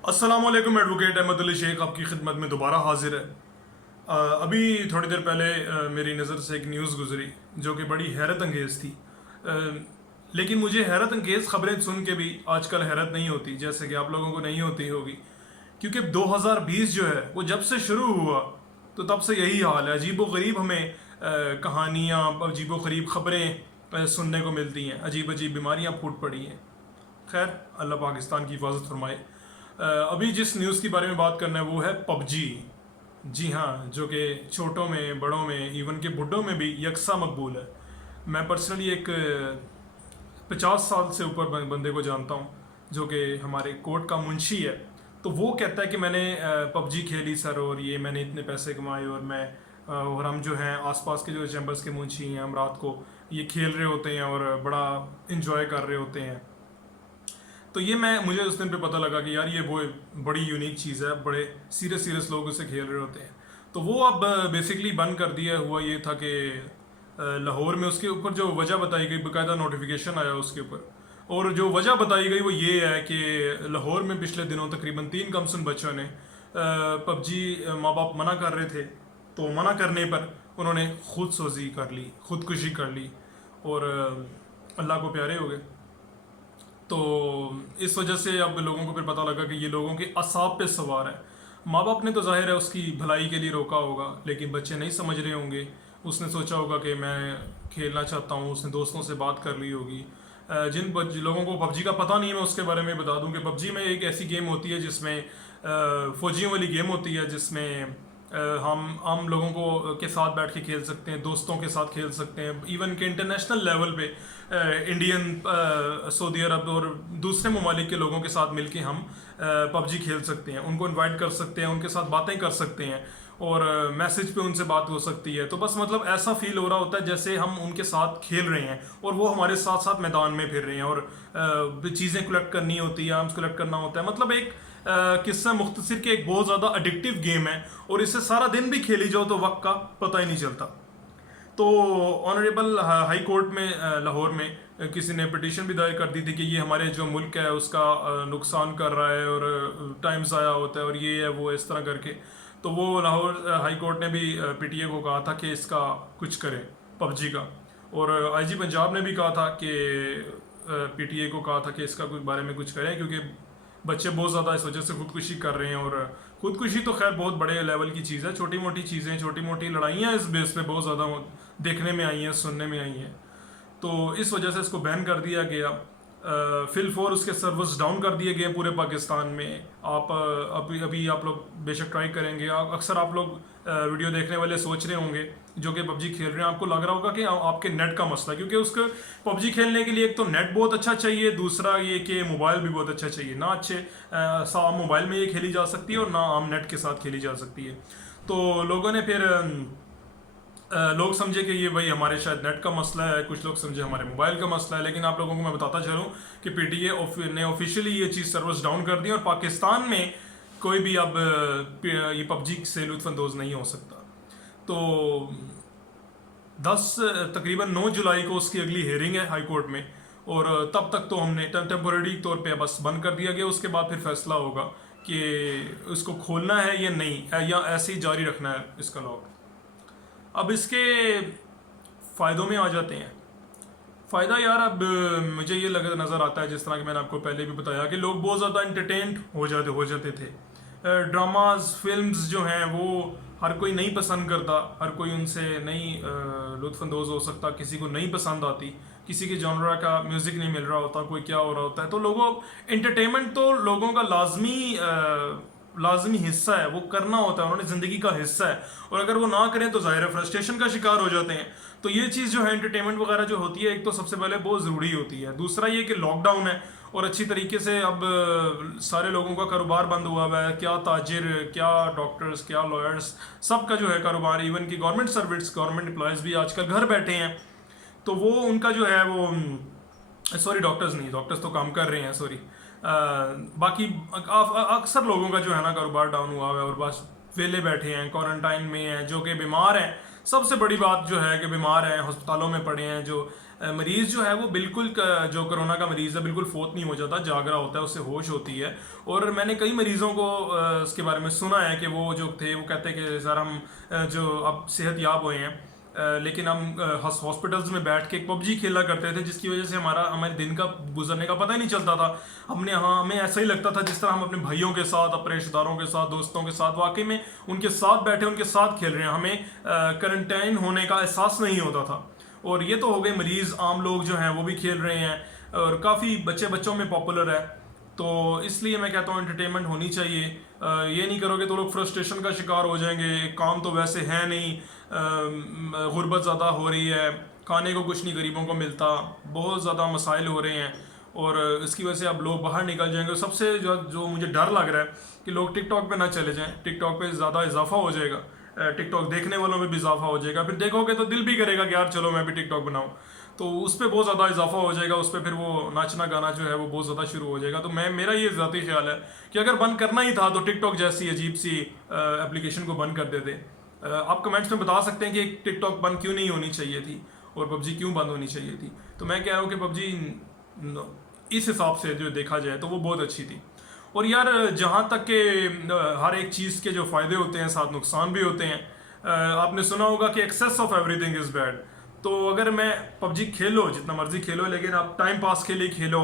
अस्सलाम वालेकुम। एडवोकेट अहमद अली शेख आपकी खिदमत में दोबारा हाजिर है। अभी थोड़ी देर पहले मेरी नज़र से एक न्यूज़ गुजरी जो कि बड़ी हैरत अंगेज़ थी। लेकिन मुझे हैरत अंगेज़ खबरें सुन के भी आजकल हैरत नहीं होती, जैसे कि आप लोगों को नहीं होती होगी, क्योंकि 2020 जो है वो जब से शुरू हुआ तो तब से यही हाल है। अजीब व गरीब हमें कहानियाँ, अजीब व गरीब खबरें सुनने को मिलती हैं, अजीब अजीब बीमारियाँ फूट पड़ी हैं। खैर, अल्लाह पाकिस्तान की हिफाजत फरमाए। अभी जिस न्यूज़ के बारे में बात करना है वो है पबजी। जी हाँ, जो कि छोटों में, बड़ों में, इवन के बुढ़ों में भी यकसा मकबूल है। मैं पर्सनली एक 50 साल से ऊपर बंदे को जानता हूँ जो कि हमारे कोर्ट का मुंशी है। तो वो कहता है कि मैंने पबजी खेली सर, और ये मैंने इतने पैसे कमाए, और मैं और हम जो हैं आसपास के जो चैम्बर्स के मुंशी हैं, हम रात को ये खेल रहे होते हैं और बड़ा इंजॉय कर रहे होते हैं। तो ये मुझे उस दिन पे पता लगा कि यार ये वो बड़ी यूनिक चीज़ है, बड़े सीरियस सीरियस लोग उसे खेल रहे होते हैं। तो वो अब बेसिकली बंद कर दिया हुआ ये था कि लाहौर में उसके ऊपर जो वजह बताई गई, बाकायदा नोटिफिकेशन आया उसके ऊपर, और जो वजह बताई गई वो ये है कि लाहौर में पिछले दिनों तकरीबन 3 कमसन बच्चों ने पबजी, माँ बाप मना कर रहे थे, तो मना करने पर उन्होंने खुद सोजी कर ली, खुदकुशी कर ली, और अल्लाह को प्यारे हो गए। तो इस वजह से अब लोगों को फिर पता लगा कि ये लोगों के असाब पे सवार है। माँ बाप ने तो जाहिर है उसकी भलाई के लिए रोका होगा, लेकिन बच्चे नहीं समझ रहे होंगे। उसने सोचा होगा कि मैं खेलना चाहता हूँ, उसने दोस्तों से बात कर ली होगी। जिन लोगों को पबजी का पता नहीं है, मैं उसके बारे में बता दूं कि पबजी में एक ऐसी गेम होती है जिसमें फ़ौजियों वाली गेम होती है, जिसमें हम आम लोगों को के साथ बैठ के खेल सकते हैं, दोस्तों के साथ खेल सकते हैं, इवन के इंटरनेशनल लेवल पे इंडियन, सऊदी अरब और दूसरे ममालिक के लोगों के साथ मिलके हम पबजी खेल सकते हैं, उनको इनवाइट कर सकते हैं, उनके साथ बातें कर सकते हैं, और मैसेज पे उनसे बात हो सकती है। तो बस मतलब ऐसा फील हो रहा होता है जैसे हम उनके साथ खेल रहे हैं और वो हमारे साथ साथ मैदान में फिर रहे हैं, और चीज़ें कलेक्ट करनी होती है, आर्म्स कलेक्ट करना होता है। मतलब एक किस्सा मुख्तसर के एक बहुत ज़्यादा एडिक्टिव गेम है, और इससे सारा दिन भी खेली जाओ तो वक्त का पता ही नहीं चलता। तो ऑनरेबल हाई कोर्ट में लाहौर में किसी ने पिटीशन भी दायर कर दी थी कि ये हमारे जो मुल्क है उसका नुकसान कर रहा है, और टाइम ज़ाया होता है, और ये है वो है, इस तरह करके। तो वो लाहौर हाई कोर्ट ने भी पीटीए को कहा था कि इसका कुछ करें, पबजी का। और आईजी पंजाब ने भी कहा था कि पीटीए को कहा था कि इसका कुछ बारे में कुछ करें, क्योंकि बच्चे बहुत ज़्यादा इस वजह से खुदकुशी कर रहे हैं। और खुदकुशी तो खैर बहुत बड़े लेवल की चीज़ है, छोटी मोटी चीज़ें, छोटी मोटी लड़ाइयाँ इस बेस पे बहुत ज़्यादा देखने में आई हैं, सुनने में आई हैं। तो इस वजह से इसको बैन कर दिया गया। फिल फोर उसके सर्वर्स डाउन कर दिए गए पूरे पाकिस्तान में। आप अभी अभी आप लोग बेशक ट्राई करेंगे, अक्सर आप लोग वीडियो देखने वाले सोच रहे होंगे जो कि पबजी खेल रहे हैं, आपको लग रहा होगा कि आपके नेट का मसला है, क्योंकि उसको पबजी खेलने के लिए एक तो नेट बहुत अच्छा चाहिए, दूसरा ये कि मोबाइल भी बहुत अच्छा चाहिए। ना अच्छे आम मोबाइल में ये खेली जा सकती है और ना आम नेट के साथ खेली जा सकती है। तो लोगों ने फिर लोग समझे कि ये भाई हमारे शायद नेट का मसला है, कुछ लोग समझे हमारे मोबाइल का मसला है। लेकिन आप लोगों को मैं बताता चलूँ कि पीटीए ने ऑफिशियली ये चीज़ सर्वर्स डाउन कर दी, और पाकिस्तान में कोई भी अब ये पबजी से लुत्फानंदोज नहीं हो सकता। तो 10 तकरीबन 9 जुलाई को उसकी अगली हेयरिंग है हाई कोर्ट में, और तब तक तो हमने टेम्पोरेरी तौर पे बस बंद कर दिया गया। उसके बाद फिर फैसला होगा कि उसको खोलना है या नहीं, या ऐसे ही जारी रखना है इसका लॉक। अब इसके फ़ायदों में आ जाते हैं। फ़ायदा यार, अब मुझे ये नज़र आता है, जिस तरह कि मैंने आपको पहले भी बताया, कि लोग बहुत ज़्यादा इंटरटेन्ड हो जाते थे। ड्रामाज, फिल्म्स जो हैं वो हर कोई नहीं पसंद करता, हर कोई उनसे नहीं लुत्फ़अंदोज़ हो सकता, किसी को नहीं पसंद आती, किसी के जॉनरा का म्यूज़िक नहीं मिल रहा होता, कोई क्या हो रहा होता है। तो लोगों एंटरटेनमेंट तो लोगों का लाजमी हिस्सा है, वो करना होता है, उन्होंने ज़िंदगी का हिस्सा है, और अगर वो ना करें तो ज़ाहिर है फ्रस्ट्रेशन का शिकार हो जाते हैं। तो ये चीज़ जो है एंटरटेनमेंट वगैरह जो होती है, एक तो सबसे पहले बहुत ज़रूरी होती है। दूसरा ये कि लॉकडाउन है और अच्छी तरीके से अब सारे लोगों का कारोबार बंद हुआ हुआ है, क्या ताजिर, क्या डॉक्टर्स, क्या लॉयर्स, सबका जो है कारोबार, इवन की गवर्नमेंट सर्विस, गवर्नमेंट एम्प्लॉयज़ भी आजकल घर बैठे हैं। तो वो उनका जो है वो, सॉरी डॉक्टर्स नहीं, डॉक्टर्स तो काम कर रहे हैं, सॉरी, बाकी अक्सर लोगों का जो है ना कारोबार डाउन हुआ है, और बस वेले बैठे हैं, क्वारंटाइन में हैं, जो कि बीमार हैं। सबसे बड़ी बात जो है कि बीमार हैं, अस्पतालों में पड़े हैं, जो मरीज़ जो है वो बिल्कुल जो कोरोना का मरीज़ है बिल्कुल फोत नहीं हो जाता, जाग रहा होता है, उससे होश होती है। और मैंने कई मरीज़ों को इसके बारे में सुना है कि वो जो थे वो कहते हैं कि सर हम जो अब सेहत याब हुए हैं, लेकिन हम हॉस्पिटल्स में बैठ के पबजी खेला करते थे, जिसकी वजह से हमारे दिन का गुजरने का पता ही नहीं चलता था। हमें ऐसा ही लगता था जिस तरह हम अपने भाइयों के साथ, अपने रिश्तेदारों के साथ, दोस्तों के साथ वाकई में उनके साथ बैठे उनके साथ खेल रहे हैं। हमें क्वारंटाइन होने का एहसास नहीं होता था। और ये तो हो गए मरीज़, आम लोग जो हैं वो भी खेल रहे हैं और काफ़ी बच्चों में पॉपुलर है। तो इसलिए मैं कहता हूँ एंटरटेनमेंट होनी चाहिए। ये नहीं करोगे तो लोग फ्रस्ट्रेशन का शिकार हो जाएंगे, काम तो वैसे है नहीं, गुर्बत ज़्यादा हो रही है, खाने को कुछ नहीं गरीबों को मिलता, बहुत ज़्यादा मसाइल हो रहे हैं और इसकी वजह से अब लोग बाहर निकल जाएंगे। सबसे जो मुझे डर लग रहा है कि लोग टिकटॉक पे ना चले जाएं, टिकटॉक पे ज़्यादा इजाफा हो जाएगा, टिकटॉक देखने वालों में भी इजाफा हो जाएगा, फिर देखोगे तो दिल भी करेगा कि यार चलो मैं भी टिकटॉक बनाऊं, तो उस पर बहुत ज़्यादा इजाफा हो जाएगा, उस पर फिर वो नाचना गाना जो है वो बहुत ज़्यादा शुरू हो जाएगा। तो मेरा ये ज़ाती ख्याल है कि अगर बंद करना ही था तो टिकटॉक जैसी अजीब सी एप्लीकेशन को बंद कर देते। आप कमेंट्स में बता सकते हैं कि टिकटॉक बंद क्यों नहीं होनी चाहिए थी और पबजी क्यों बंद होनी चाहिए थी। तो मैं कह रहा हूँ कि पबजी इस हिसाब से जो देखा जाए तो वो बहुत अच्छी थी। और यार जहाँ तक के हर एक चीज़ के जो फ़ायदे होते हैं साथ नुकसान भी होते हैं। आपने सुना होगा कि excess of everything is bad. तो अगर मैं पबजी खेलो जितना मर्जी खेलो, लेकिन आप टाइम पास के लिए खेलो,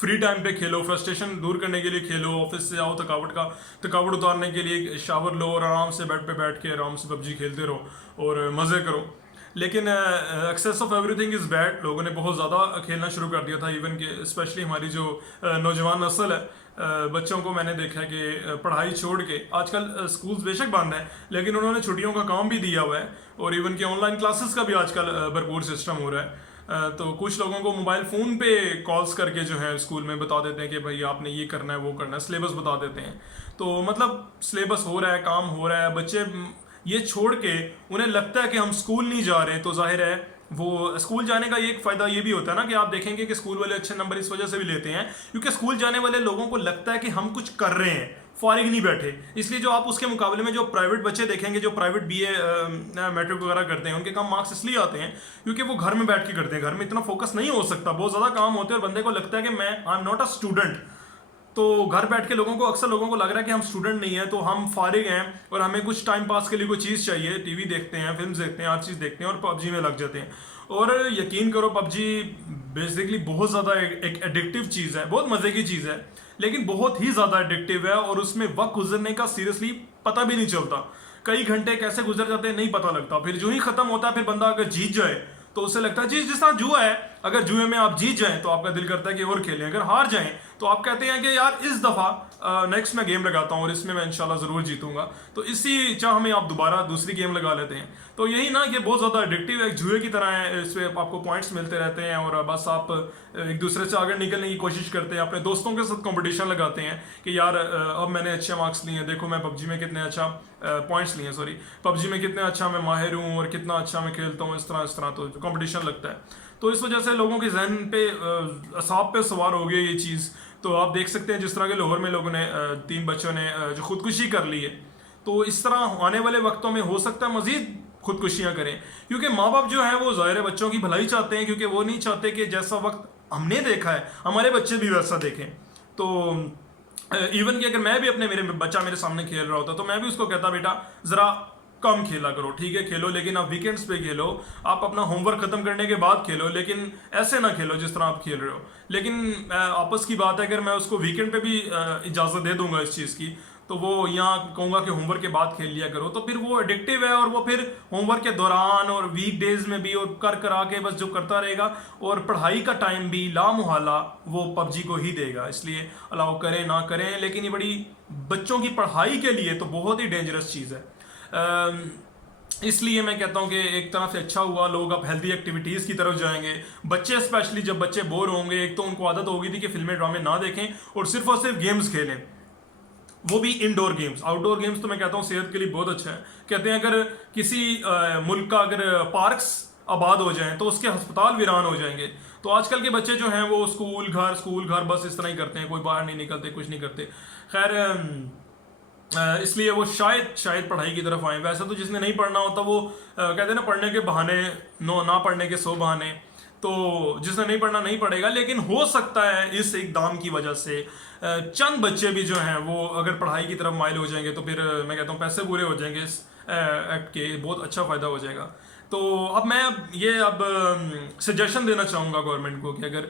फ्री टाइम पे खेलो, फ्रस्ट्रेशन दूर करने के लिए खेलो, ऑफिस से आओ थकावट उतारने के लिए शावर लो और आराम से बेड पे बैठ के आराम से पबजी खेलते रहो और मज़े करो। लेकिन excess of everything is bad. लोगों ने बहुत ज़्यादा खेलना शुरू कर दिया था, इवन के स्पेशली हमारी जो नौजवान नस्ल है, बच्चों को मैंने देखा है कि पढ़ाई छोड़ के आजकल स्कूल्स बेशक बंद है लेकिन उन्होंने छुट्टियों का काम भी दिया हुआ है और इवन के ऑनलाइन क्लासेस का भी आजकल भरपूर सिस्टम हो रहा है। तो कुछ लोगों को मोबाइल फ़ोन पे कॉल्स करके जो है स्कूल में बता देते हैं कि भाई आपने ये करना है वो करना है, सिलेबस बता देते हैं। तो मतलब सिलेबस हो रहा है, काम हो रहा है, बच्चे ये छोड़ के उन्हें लगता है कि हम स्कूल नहीं जा रहे, तो जाहिर है वो स्कूल जाने का एक फ़ायदा ये भी होता है ना कि आप देखेंगे कि स्कूल वाले अच्छे नंबर इस वजह से भी लेते हैं क्योंकि स्कूल जाने वाले लोगों को लगता है कि हम कुछ कर रहे हैं, फारिग नहीं बैठे। इसलिए जो आप उसके मुकाबले में जो प्राइवेट बच्चे देखेंगे जो प्राइवेट बीए मैट्रिक वगैरह करते हैं, उनके कम मार्क्स इसलिए आते हैं क्योंकि वो घर में बैठ के करते हैं, घर में इतना फोकस नहीं हो सकता, बहुत ज़्यादा काम होते हैं और बंदे को लगता है कि मैं I am not a student. तो घर बैठ के अक्सर लोगों को लग रहा है कि हम स्टूडेंट नहीं है, तो हम फारिग हैं और हमें कुछ टाइम पास के लिए कोई चीज़ चाहिए, टीवी देखते हैं, फिल्म देखते हैं, हर चीज़ देखते हैं और पबजी में लग जाते हैं। और यकीन करो पबजी बेसिकली बहुत ज़्यादा एक एडिक्टिव चीज़ है, बहुत मज़े की चीज़ है लेकिन बहुत ही ज़्यादा एडिक्टिव है और उसमें वक्त गुजरने का सीरियसली पता भी नहीं चलता। कई घंटे कैसे गुजर जाते हैं नहीं पता लगता, फिर जो ही ख़त्म होता है फिर बंदा अगर जीत जाए तो उसे लगता है जिस तरह जुआ है, अगर जुए में आप जीत जाएं तो आपका दिल करता है कि और खेलें, अगर हार जाएं तो आप कहते हैं कि यार इस दफ़ा नेक्स्ट मैं गेम लगाता हूँ और इसमें मैं इंशाल्लाह ज़रूर जीतूंगा। तो इसी चाह में आप दोबारा दूसरी गेम लगा लेते हैं। तो यही ना कि बहुत ज़्यादा एडिक्टिव है, एक जुए की तरह है, इसमें आपको पॉइंट्स मिलते रहते हैं और बस आप एक दूसरे से आगे निकलने की कोशिश करते हैं, अपने दोस्तों के साथ कंपटीशन लगाते हैं कि यार अब मैंने अच्छे मार्क्स लिए हैं, देखो मैं पबजी में कितने अच्छा पॉइंट्स लिए, सॉरी पबजी में कितने अच्छा मैं माहिर हूँ और कितना अच्छा मैं खेलता हूँ, इस तरह तो कंपटीशन लगता है। तो इस वजह से लोगों के जहन पे असाब पे सवार हो गई ये चीज़। तो आप देख सकते हैं जिस तरह के लाहौर में लोगों ने 3 बच्चों ने जो खुदकुशी कर ली है, तो इस तरह आने वाले वक्तों में हो सकता है मजीद खुदकुशियां करें क्योंकि माँ बाप जो हैं वो ज़ाहिर है बच्चों की भलाई चाहते हैं, क्योंकि वो नहीं चाहते कि जैसा वक्त हमने देखा है हमारे बच्चे भी वैसा देखें। तो इवन कि अगर मैं भी मेरे बच्चा मेरे सामने खेल रहा होता तो मैं भी उसको कहता बेटा ज़रा कम खेला करो, ठीक है खेलो लेकिन आप वीकेंड्स पे खेलो, आप अपना होमवर्क खत्म करने के बाद खेलो, लेकिन ऐसे ना खेलो जिस तरह आप खेल रहे हो। लेकिन आपस की बात है, अगर मैं उसको वीकेंड पे भी इजाज़त दे दूंगा इस चीज़ की तो वो यहाँ कहूँगा कि होमवर्क के बाद खेल लिया करो, तो फिर वो एडिक्टिव है और वो फिर होमवर्क के दौरान और वीक डेज में भी और कर के बस जो करता रहेगा और पढ़ाई का टाइम भी लामुहला वो पबजी को ही देगा। इसलिए अलाउ करें ना करें, लेकिन ये बड़ी बच्चों की पढ़ाई के लिए तो बहुत ही डेंजरस चीज़ है। इसलिए मैं कहता हूँ कि एक तरह से अच्छा हुआ लोग अब हेल्दी एक्टिविटीज़ की तरफ जाएंगे। बच्चे स्पेशली जब बच्चे बोर होंगे, एक तो उनको आदत होगी थी कि फिल्में ड्रामे ना देखें और सिर्फ गेम्स खेलें, वो भी इंडोर गेम्स। आउटडोर गेम्स तो मैं कहता हूँ सेहत के लिए बहुत अच्छा है। कहते हैं अगर किसी मुल्क का अगर पार्क्स आबाद हो जाएं तो उसके अस्पताल वीरान हो जाएंगे। तो आजकल के बच्चे जो हैं वो स्कूल घर बस इस तरह ही करते हैं, कोई बाहर नहीं निकलते, कुछ नहीं करते। खैर इसलिए वो शायद पढ़ाई की तरफ आए। वैसे तो जिसने नहीं पढ़ना होता वो कहते हैं ना, पढ़ने के बहाने ना पढ़ने के 100 बहाने। तो जिसने नहीं पढ़ना नहीं पढ़ेगा, लेकिन हो सकता है इस इकदाम की वजह से चंद बच्चे भी जो हैं वो अगर पढ़ाई की तरफ माइल हो जाएंगे, तो फिर मैं कहता हूँ पैसे पूरे हो जाएंगे इस एक्ट के, बहुत अच्छा फ़ायदा हो जाएगा। तो अब मैं अब सजेशन देना चाहूँगा गवर्नमेंट को कि अगर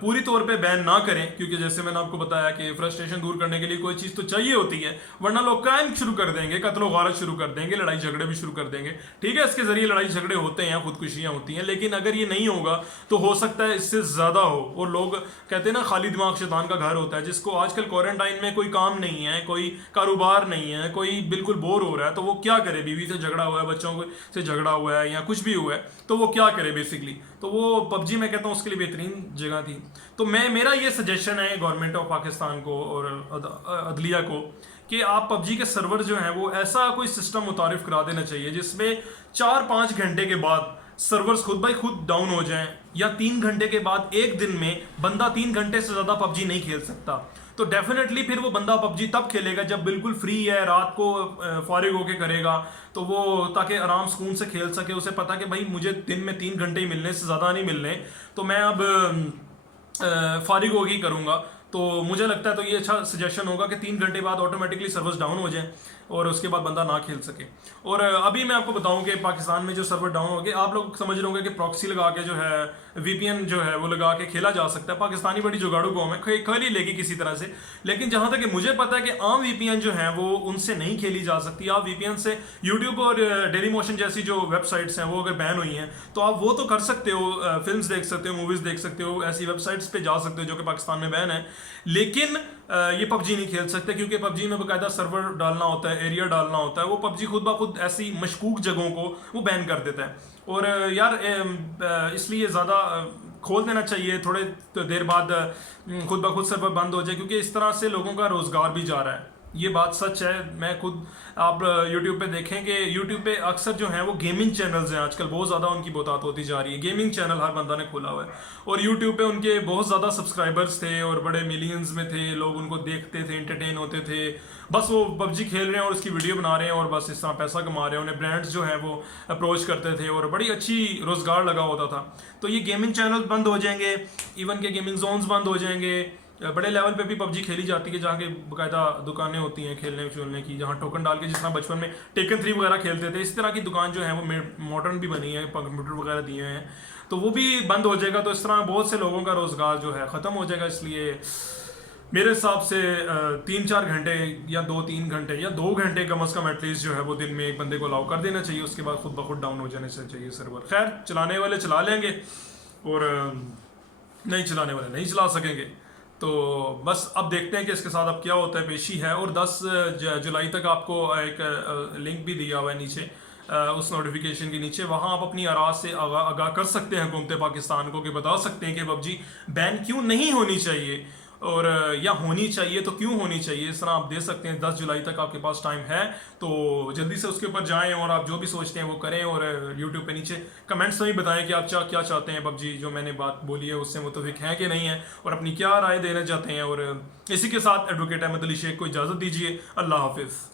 पूरी तौर पे बैन ना करें, क्योंकि जैसे मैंने आपको बताया कि फ्रस्ट्रेशन दूर करने के लिए कोई चीज़ तो चाहिए होती है, वरना लोग क्राइम शुरू कर देंगे, कत्ल गारत शुरू कर देंगे, लड़ाई झगड़े भी शुरू कर देंगे। ठीक है, इसके जरिए लड़ाई झगड़े होते हैं, खुदकुशियाँ होती हैं, लेकिन अगर ये नहीं होगा तो हो सकता है इससे ज़्यादा हो। और लोग कहते हैं ना, खाली दिमाग शैतान का घर होता है, जिसको आजकल क्वारंटाइन में कोई काम नहीं है, कोई कारोबार नहीं है, कोई बिल्कुल बोर हो रहा है, तो वो क्या करे? बीवी से झगड़ा हुआ है, बच्चों से झगड़ा हुआ है, या कुछ भी हुआ है, तो वो क्या करे बेसिकली? तो वो पबजी मैं कहता हूँ उसके लिए बेहतरीन जगह थी। तो मेरा ये सजेशन है गवर्नमेंट ऑफ पाकिस्तान को और अदलिया को कि आप पबजी के सर्वर जो हैं वो ऐसा कोई सिस्टम मुतारिफ करा देना चाहिए जिसमें 4-5 घंटे के बाद सर्वर्स खुद बाई खुद डाउन हो जाएं, या 3 घंटे के बाद एक दिन में बंदा 3 घंटे से ज़्यादा पबजी नहीं खेल सकता। तो डेफिनेटली फिर वो बंदा पबजी तब खेलेगा जब बिल्कुल फ्री है, रात को फारिग होके करेगा, तो वो ताकि आराम सुकून से खेल सके। उसे पता कि भाई मुझे दिन में 3 घंटे ही मिलने से ज़्यादा नहीं मिलने, तो मैं अब फारिग होगी करूँगा। तो मुझे लगता है तो ये अच्छा सजेशन होगा कि 3 घंटे बाद ऑटोमेटिकली सर्वर्स डाउन हो जाएं और उसके बाद बंदा ना खेल सके। और अभी मैं आपको बताऊं कि पाकिस्तान में जो सर्वर डाउन हो गए, आप लोग समझ रहे होंगे कि प्रॉक्सी लगा के जो है, वीपीएन जो है वो लगा के खेला जा सकता है। पाकिस्तानी बड़ी जुगाड़ू कौम है, खेल ही लेगी किसी तरह से। लेकिन जहां तक कि मुझे पता है कि आम वीपीएन जो है वो उनसे नहीं खेली जा सकती। आप वीपीएन से यूट्यूब और डेली मोशन जैसी जो वेबसाइट्स हैं वो अगर बैन हुई हैं तो आप वो तो कर सकते हो, फिल्म्स देख सकते हो, मूवीज देख सकते हो, ऐसी वेबसाइट्स पे जा सकते हो जो कि पाकिस्तान में बैन है। लेकिन ये पबजी नहीं खेल सकते, क्योंकि पबजी में बाकायदा सर्वर डालना होता है, एरिया डालना होता है। वो पबजी खुद ब खुद ऐसी मशकूक जगहों को वो बैन कर देता है। और यार इसलिए ज़्यादा खोल देना चाहिए, थोड़े देर बाद खुद ब खुद सर्वर बंद हो जाए, क्योंकि इस तरह से लोगों का रोज़गार भी जा रहा है। ये बात सच है। मैं खुद, आप यूट्यूब पे देखें कि यूट्यूब पे अक्सर जो हैं वो गेमिंग चैनल्स हैं, आजकल बहुत ज़्यादा उनकी बहुतात होती जा रही है। गेमिंग चैनल हर बंदा ने खोला हुआ है, और यूट्यूब पे उनके बहुत ज़्यादा सब्सक्राइबर्स थे और बड़े मिलियंस में थे, लोग उनको देखते थे, एंटरटेन होते थे। बस वो पबजी खेल रहे हैं और उसकी वीडियो बना रहे हैं और बस इस तरह पैसा कमा रहे हैं। उन्हें ब्रांड्स जो हैं वो अप्रोच करते थे और बड़ी अच्छी रोज़गार लगा होता था। तो ये गेमिंग चैनल बंद हो जाएंगे, इवन के गेमिंग जोन्स बंद हो जाएंगे। बड़े लेवल पे भी पबजी खेली जाती है, जहाँ के बाकायदा दुकानें होती हैं खेलने खेलने की, जहाँ टोकन डाल के, जिस तरह बचपन में टेकन 3 वगैरह खेलते थे, इस तरह की दुकान जो है वो मॉडर्न भी बनी है, कंप्यूटर वगैरह दिए हैं, तो वो भी बंद हो जाएगा। तो इस तरह बहुत से लोगों का रोज़गार जो है ख़त्म हो जाएगा। इसलिए मेरे हिसाब से 3-4 घंटे या 2-3 घंटे या 2 घंटे कम अज़ कम एटलीस्ट जो है वो दिन में एक बंदे को अलाउ कर देना चाहिए। उसके बाद खुद ब खुद डाउन हो जाने से चाहिए सर्वर। खैर, चलाने वाले चला लेंगे और नहीं चलाने वाले नहीं चला सकेंगे। तो बस अब देखते हैं कि इसके साथ अब क्या होता है, पेशी है। और 10 जुलाई तक आपको एक लिंक भी दिया हुआ है नीचे, उस नोटिफिकेशन के नीचे, वहाँ आप अपनी आराज़ से आगाह कर सकते हैं हुकूमत पाकिस्तान को, कि बता सकते हैं कि पबजी बैन क्यों नहीं होनी चाहिए, और या होनी चाहिए तो क्यों होनी चाहिए। इस तरह आप दे सकते हैं। 10 जुलाई तक आपके पास टाइम है, तो जल्दी से उसके ऊपर जाएं और आप जो भी सोचते हैं वो करें। और यूट्यूब पे नीचे कमेंट्स में भी बताएं कि आप क्या चाहते हैं, पबजी जो मैंने बात बोली है उससे मुतफिक हैं कि नहीं है, और अपनी क्या राय देना चाहते हैं। और इसी के साथ एडवोकेट अहमद अली शेख को इजाज़त दीजिए। अल्लाह हाफिज़।